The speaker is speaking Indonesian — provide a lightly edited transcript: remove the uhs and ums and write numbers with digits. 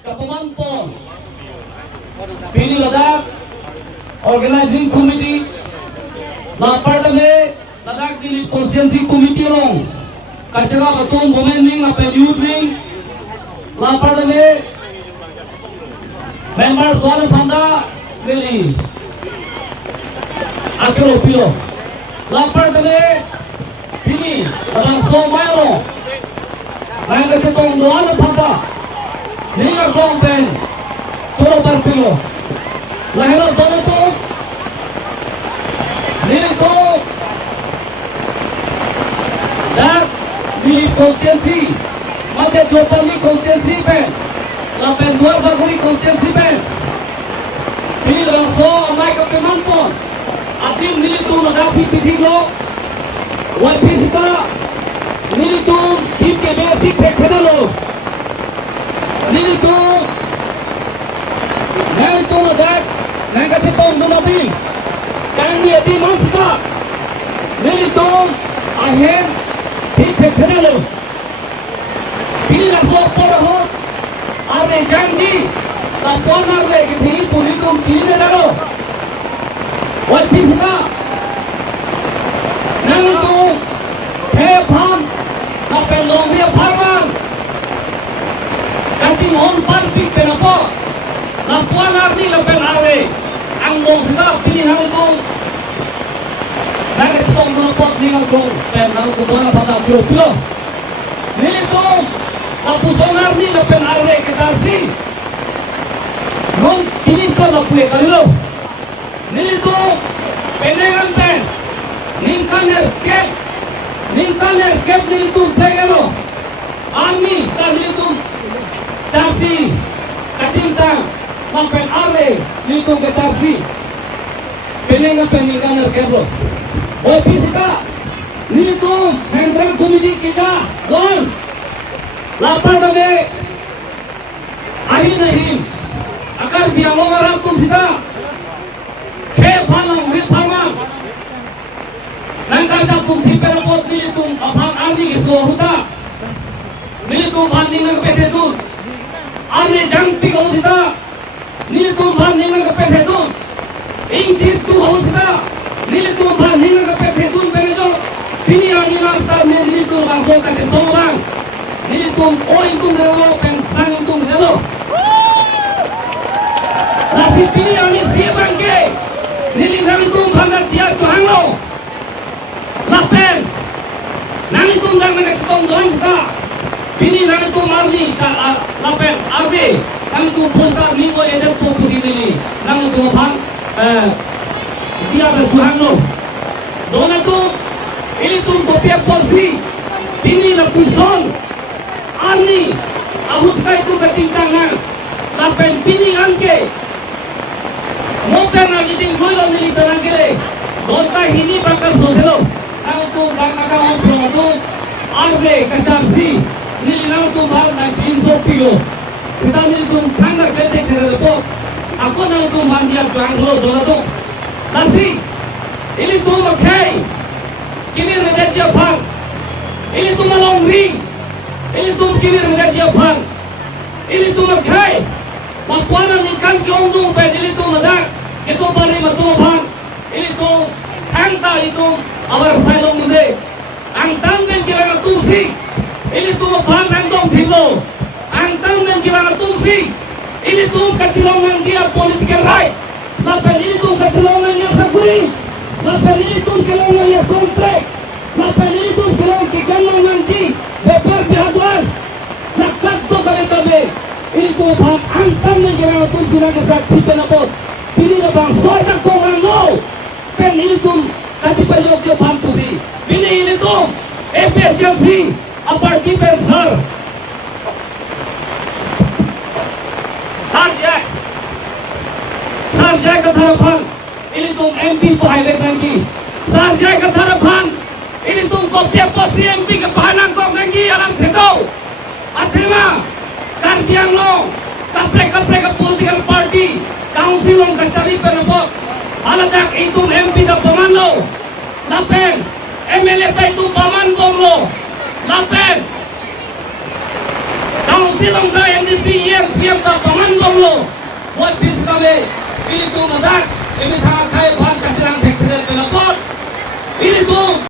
Kapamangpong Pili Ladakh Organizing Committee La Parliament Ladakh Dili Constituency Committee long Kachara Batum Women Wing Apel Youth Wing La Parliament Members Wala Panda Lili Akiro Pilo La Parliament Pili Ladakh So Mayo Nang Kachetong Wala Panda Ningar Dong Ben Solo Barpilo Lahira Donoto Nilito Dak Nili Constituency Mate Globally Constituency Ben La Penduar Baguri Constituency Ben Nil Raso Amai Kapemangpon Atim Nilito Ladasi Pitilo Wal Pisita Nilito Tim Kebesi Kekadalo Nilito Ladakh Nangkasitong Dunabi Kandi Ati Manska Nilito Ahem Hikekadalo Bila Porahot Arre Janji Tapon Arre Kithi Pulikum Chile Daro Wal Pisita Nilito Khepam Napelong Ria Parman Kancing on Parpik Penapo Lapuan Arni Lapen Arre Anglong Sila Pilihan itu Nangis Tong Menopot Ningang Kong Dan Nangis Kebuana Pada Kiro Pilo Nilito Lapuson Arni Lapen Arre Kekarsi Non Pininco Lapue Kalilo Nilito Penengan Pen Ningkaner Kep Nilito Pegano Arni Dan Nilito Charsi Kacintang Lampen Arre Nilito ke Charsi Penengan Peningkaner Kebro Opisika Nilito Central Committee Kita Don Lapar Dame Ahin Ahim Akar Biang Orang Tum Sita Khep Halang Hil Pharma Nangkar Jakum Tiperapot Nilito Abang Arni Isuahuta Nilito Bandingan Petedun Arne Jangpi Hausita Nilito Bandingan Petedun Inchit Tu Hausita Nilito Bandingan Petedun Benejo Pini Anina Star Nilito Bangso Kachetong Nilito Ointum Relo Pensang Intum Relo Nasi Pini Ani Siabangke Nilito Bangat Dia Chuanglo Lapen Nangito Nangakstong Doangsta Pini Nangito Marni Lapen Arbe Nangito Pulta Mingo Edel Popusi Dili Nangito Bang Dia Berjuanglo Donato Ilitum Kopiak Polsi Pini Napuson Arni Ahuska itu Kecintangan Lapen Pini Angke Moper Nagiting Moyo Militer Angke Donta Hini Bakal Soselo Nangito Bakal Omplomato Arbe Kacharsi Nili Nangito Bar Nangchinso Pilo Sita Nilitum Tangga Ketek Terelepo Ako Nangito Mandiak Juanglo Donato Nasi Ilitum Makai Kimir Medaja Bang Ilitum Malongri Ilitum Kimir Medaja Bang Ilitum Makai Mapuana Nikan Kiongdung Ben Ilitum Ladakh Ito Bali Matu Bang Ilitum Tangta Ilitum Awar Sailong Mude Ang Tangden Kilangan Tumsi Ilitum Bang Nangdong Timlo Ang Tangden Kilangan Tumsi Ilitum Kacilongan Dia Political Right Lapen Ilitum Kacilongan Yang Sakuri Lapen Ilitum Kilongan Yang Kontrak Lapen Ilitum Kilongan Kikanong Nanci Beper Bihaduan Nakat To Kaletabe Ilitum Bang Ang Tangden Kilangan Tumsi Nagasak Tipenapot Pili na bang Soja Kongan No Pen Ilitum Kacipayog Yo Bang Pusi Pili Ilitum FSLC Aparti Pensar Sarjai Katharapan Ilitum MP Pahilek Nangki Sarjai Katharapan Ilitum Kopiak Posi MP Kepahanan Kong Nangki Alam Thekau Athema Karki tiang lo, kapre ke political party, council long kacari penopok, aladak itu MP da paman lo, lapen, MLA ta itu paman bom lo, lapen, council long da MDC siam da paman bom lo, buat bis kami, ini tu madak, ini tengah kai bahan kasih lang teknik penopok, ini tu